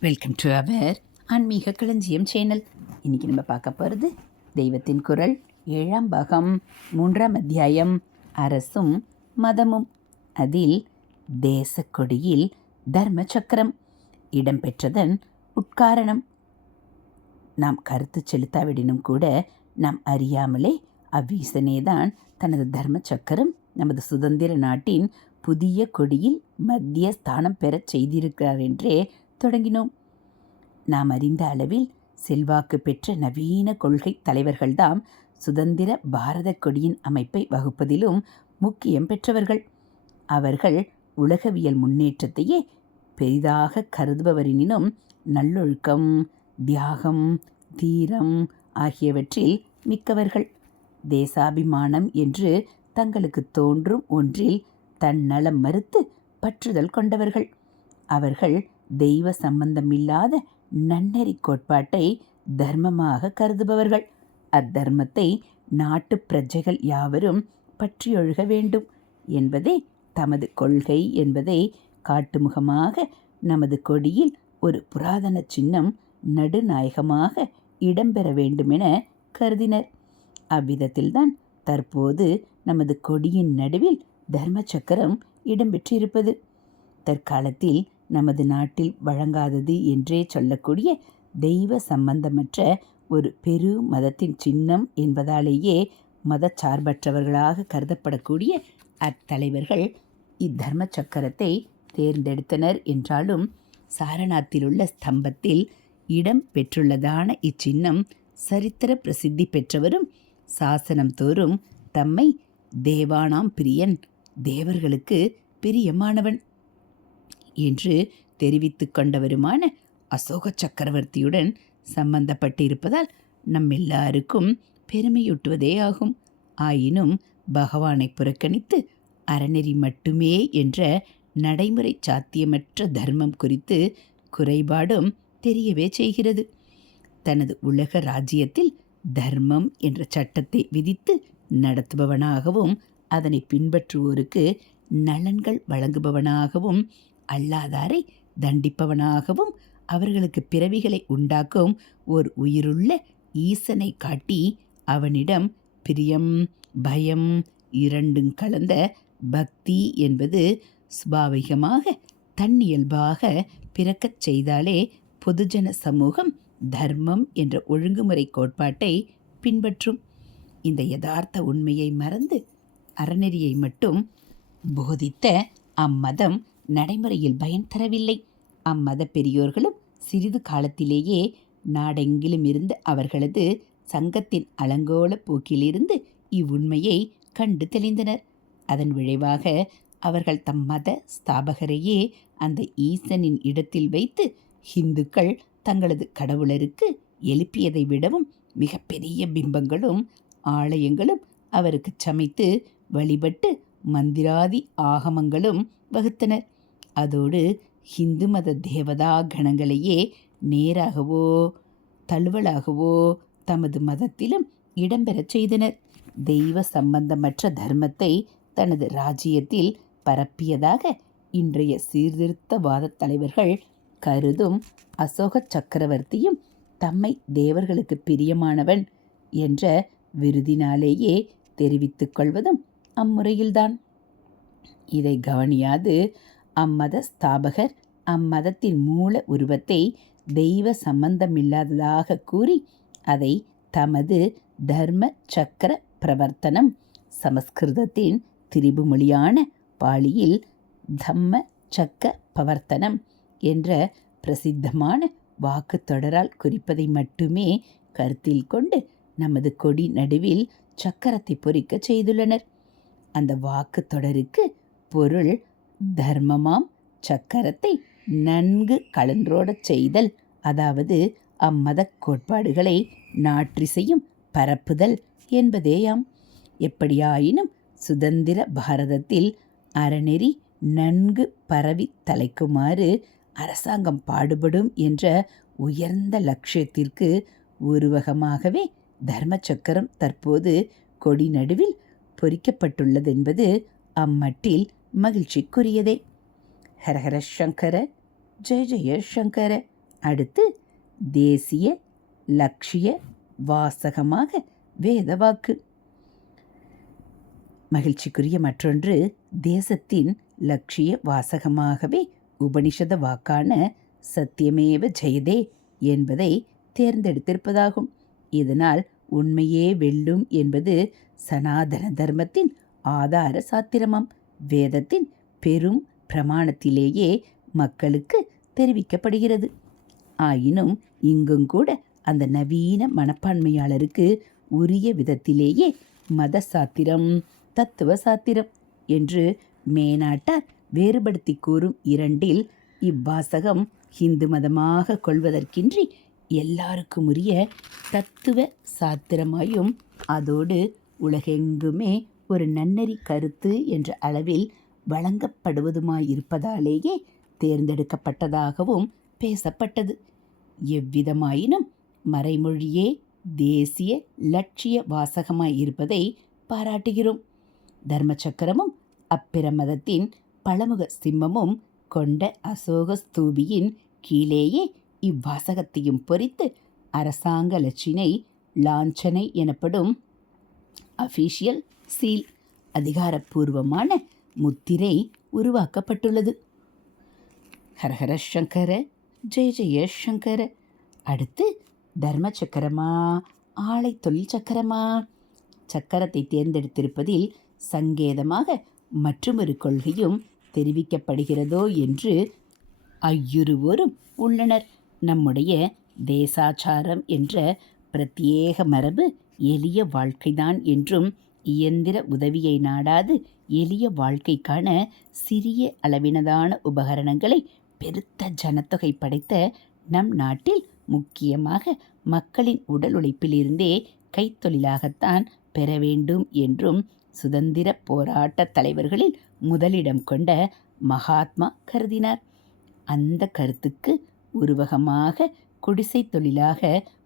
Welcome to our ஆன்மீக களஞ்சியம் channel இன்னைக்கு நம்ம பார்க்க போகிறது தெய்வத்தின் குரல் ஏழாம் பாகம் மூன்றாம் அத்தியாயம் அரசும் மதமும். அதில் தேசக்கொடியில் தர்ம சக்கரம் இடம்பெற்றதன் உட்காரணம். நாம் கருத்து செலுத்தாவிடனும் கூட நாம் அறியாமலே அவ்வீசனேதான் தனது தர்ம சக்கரம் நமது சுதந்திர நாட்டின் புதிய கொடியில் மத்திய ஸ்தானம் பெறச் செய்திருக்கிறார் என்றே தொடங்கினோம். நாம் அறிந்த அளவில் செல்வாக்கு பெற்ற நவீன கொள்கை தலைவர்கள்தாம் சுதந்திர பாரத கொடியின் அமைப்பை வகுப்பதிலும் முக்கியம் பெற்றவர்கள். அவர்கள் உலகவியல் முன்னேற்றத்தையே பெரிதாக கருதுபவரினும் நல்லொழுக்கம் தியாகம் தீரம் ஆகியவற்றில் மிக்கவர்கள். தேசாபிமானம் என்று தங்களுக்கு தோன்றும் ஒன்றில் தன்னலம் மறுத்து பற்றுதல் கொண்டவர்கள். அவர்கள் தெய்வ சம்பந்தமில்லாத நன்னெறி கோட்பாட்டை தர்மமாக கருதுபவர்கள். அத்தர்மத்தை நாட்டு பிரஜைகள் யாவரும் பற்றியொழுக வேண்டும். என்பதே தமது கொள்கை என்பதை காட்டுமுகமாக நமது கொடியில் ஒரு புராதன சின்னம் நடுநாயகமாக இடம்பெற வேண்டுமென கருதினர். அவ்விதத்தில்தான் தற்போது நமது கொடியின் நடுவில் தர்ம சக்கரம் இடம்பெற்றிருப்பது. தற்காலத்தில் நமது நாட்டில் வழங்காதது என்றே சொல்லக்கூடிய தெய்வ சம்பந்தமற்ற ஒரு பெரு மதத்தின் சின்னம் என்பதாலேயே மதச்சார்பற்றவர்களாக கருதப்படக்கூடிய அத்தலைவர்கள் இத்தர்ம சக்கரத்தை தேர்ந்தெடுத்தனர் என்றாலும் சாரநாத்திலுள்ள ஸ்தம்பத்தில் இடம் பெற்றுள்ளதான இச்சின்னம் சரித்திர பிரசித்தி பெற்றவரும் சாசனம் தோறும் தம்மை தேவானாம் பிரியன். தேவர்களுக்கு பிரியமானவன். என்று தெரிவித்து கொண்டவருமான அசோக சக்கரவர்த்தியுடன் சம்பந்தப்பட்டிருப்பதால் நம்மெல்லாருக்கும் பெருமையூட்டுவதே ஆகும். ஆயினும் பகவானை புறக்கணித்து அறநெறி மட்டுமே என்ற நடைமுறை சாத்தியமற்ற தர்மம் குறித்து குறைபாடும் தெரியவே செய்கிறது. தனது உலக ராஜ்யத்தில் தர்மம் என்ற சட்டத்தை விதித்து நடத்துபவனாகவும் அதனை பின்பற்றுவோருக்கு நலன்கள் வழங்குபவனாகவும் அல்லாதாரை தண்டிப்பவனாகவும் அவர்களுக்கு பிறவிகளை உண்டாக்கும் ஓர் உயிருள்ள ஈசனை காட்டி அவனிடம் பிரியம் பயம் இரண்டும் கலந்த பக்தி என்பது சுபாவிகமாக தன்னியல்பாக பிறக்கச் செய்தாலே பொதுஜன சமூகம் தர்மம் என்ற ஒழுங்குமுறை கோட்பாட்டை பின்பற்றும். இந்த யதார்த்த உண்மையை மறந்து அறநெறியை மட்டும் போதித்த அம்மதம் நடைமுறையில் பயன் தரவில்லை. அம்மத பெரியோர்களும் சிறிது காலத்திலேயே நாடெங்கிலும் இருந்து அவர்களது சங்கத்தின் அலங்கோல போக்கிலிருந்து இவ்வுண்மையை கண்டு தெளிந்தனர். அதன் விளைவாக அவர்கள் தம் மத ஸ்தாபகரையே அந்த ஈசனின் இடத்தில் வைத்து ஹிந்துக்கள் தங்களது கடவுளருக்கு எழுப்பியதை விடவும் மிகப்பெரிய பிம்பங்களும் ஆலயங்களும் அவருக்கு சமைத்து வழிபட்டு மந்திராதி ஆகமங்களும் வகுத்தனர். அதோடு ஹிந்து மத தேவதா கணங்களையே நேராகவோ தழுவலாகவோ தமது மதத்திலும் இடம்பெறச் செய்தனர். தெய்வ சம்பந்தமற்ற தர்மத்தை தனது ராஜ்யத்தில் பரப்பியதாக இன்றைய சீர்திருத்தவாத தலைவர்கள் கருதும் அசோக சக்கரவர்த்தியும் தம்மை தேவர்களுக்கு பிரியமானவன் என்ற விருதினாலேயே தெரிவித்துக் கொள்வதும் அம்முறையில்தான். இதை கவனியாது அம்மத ஸ்தாபகர் அம்மதத்தின் மூல உருவத்தை தெய்வ சம்பந்தமில்லாததாக கூறி அதை தமது தர்ம சக்கர பிரவர்த்தனம் சமஸ்கிருதத்தின் திரிபு மொழியான பாலியில் தம்ம சக்க பவர்த்தனம் என்ற பிரசித்தமான வாக்கு தொடரால் குறிப்பதை மட்டுமே கருத்தில் கொண்டு நமது கொடி நடுவில் சக்கரத்தை பொறிக்க செய்துள்ளனர். அந்த வாக்கு தொடருக்கு பொருள் தர்மமாம் சக்கரத்தை நன்கு கலன்றோடச் செய்தல் அதாவது அம்மதக் கோட்பாடுகளை நாற்றிசையும் பரப்புதல் என்பதேயாம். எப்படியாயினும் சுதந்திர பாரதத்தில் அறநெறி நன்கு பரவி தலைக்குமாறு அரசாங்கம் பாடுபடும் என்ற உயர்ந்த லட்சியத்திற்கு உருவகமாகவே தர்மச்சக்கரம் தற்போது கொடி நடுவில் பொறிக்கப்பட்டுள்ளதென்பது அம்மட்டில் மகிழ்ச்சிக்குரியதே. ஹரஹர சங்கர ஜெய ஜெய சங்கர. அடுத்து தேசிய லட்சிய வாசகமாக வேதவாக்கு. மகிழ்ச்சிக்குரிய மற்றொன்று தேசத்தின் லட்சிய வாசகமாகவே உபனிஷத வாக்கான சத்தியமேவ ஜெயதே என்பதை தேர்ந்தெடுத்திருப்பதாகும். இதனால் உண்மையே வெல்லும் என்பது சனாதன தர்மத்தின் ஆதார சாத்திரமாம். வேதத்தின் பெரும் பிரமாணத்திலேயே மக்களுக்கு தெரிவிக்கப்படுகிறது. ஆயினும் இங்கும் கூட அந்த நவீன மனப்பான்மையாளருக்கு உரிய விதத்திலேயே மத சாத்திரம் தத்துவ சாத்திரம் என்று மேனாட்டார் வேறுபடுத்தி கூறும் இரண்டில் இவ்வாசகம் ஹிந்து மதமாக கொள்வதற்கின்றி எல்லாருக்கும் உரிய தத்துவ சாத்திரமாயும் அதோடு உலகெங்குமே ஒரு நன்னெறி கருத்து என்ற அளவில் வழங்கப்படுவதுமாயிருப்பதாலேயே தேர்ந்தெடுக்கப்பட்டதாகவும் பேசப்பட்டது. எவ்விதமாயினும் மறைமொழியே தேசிய லட்சிய வாசகமாய் இருப்பதை பாராட்டுகிறோம். தர்மச்சக்கரமும் அப்பிரமதத்தின் பழமுக சிம்மமும் கொண்ட அசோக ஸ்தூபியின் கீழேயே இவ்வாசகத்தையும் பொறித்து அரசாங்க லட்சினை லாஞ்சனை எனப்படும் அஃபீஷியல் சீல். அதிகாரப்பூர்வமான முத்திரை உருவாக்கப்பட்டுள்ளது. ஹரஹர சங்கர ஜெய ஜெய சங்கர. அடுத்து தர்ம சக்கரமா ஆலை தொழில் சக்கரமா. சக்கரத்தை தேர்ந்தெடுத்திருப்பதில் சங்கேதமாக மற்றொரு கொள்கையும் தெரிவிக்கப்படுகிறதோ என்று ஐயுருவோரும் உள்ளனர். நம்முடைய தேசாச்சாரம் என்ற பிரத்யேக மரபு எளிய வாழ்க்கைதான் என்றும் இயந்திர உதவியை நாடாது எளிய வாழ்க்கைக்கான சிறிய அளவினதான உபகரணங்களை பெருத்த ஜனத்தொகை படைத்த நம் நாட்டில் முக்கியமாக மக்களின் உடல் உழைப்பிலிருந்தே கைத்தொழிலாகத்தான் பெற வேண்டும் என்றும் சுதந்திர போராட்ட தலைவர்களில் முதலிடம் கொண்ட மகாத்மா கருதினார். அந்த கருத்துக்கு உருவகமாக குடிசை தொழிலாக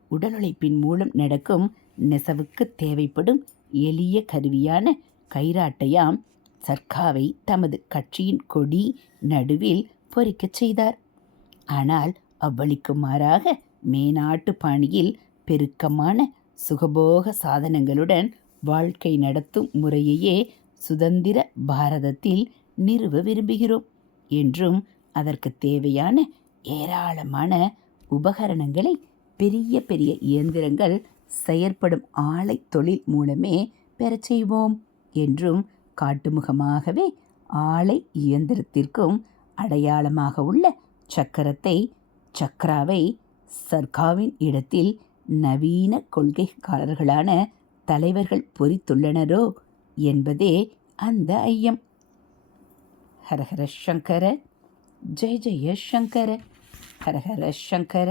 உடல் உழைப்பின் மூலம் நடக்கும் நெசவுக்கு தேவைப்படும் எளிய கருவியான கைராட்டையாம் சர்க்காவை தமது கட்சியின் கொடி நடுவில் பொறிக்கச் செய்தார். ஆனால் அவ்வளிக்கு மாறாக மேனாட்டு பாணியில் பெருக்கமான சுகபோக சாதனங்களுடன் வாழ்க்கை நடத்தும் முறையையே சுதந்திர பாரதத்தில் நிறுவ விரும்புகிறோம் என்றும் அதற்கு தேவையான ஏராளமான உபகரணங்களை பெரிய பெரிய இயந்திரங்கள் செயற்படும் ஆலை தொழில் மூலமே பெறச் செய்வோம் என்றும் காட்டுமுகமாகவே ஆலை இயந்திரத்திற்கும் அடையாளமாக உள்ள சக்கரத்தை சக்ராவை சர்காவின் இடத்தில் நவீன கொள்கைக்காரர்களான தலைவர்கள் பொறித்துள்ளனரோ என்பதே அந்த ஐயம். ஹரஹர சங்கர ஜெய ஜெய சங்கர ஹரஹர சங்கர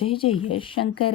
ஜெய ஜெய சங்கர.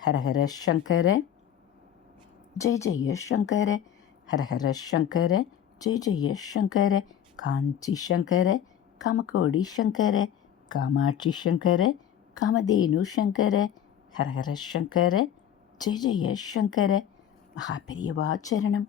ஹரஹர சங்கர ஜெய ஜெய சங்கர ஹரஹர சங்கர ஜெய ஜெய சங்கர காஞ்சி சங்கர காமகோடி சங்கர காமாட்சி சங்கர காமதேனு சங்கர ஹரஹர சங்கர ஜெய ஜெய சங்கர மகாபெரியவா சரணம்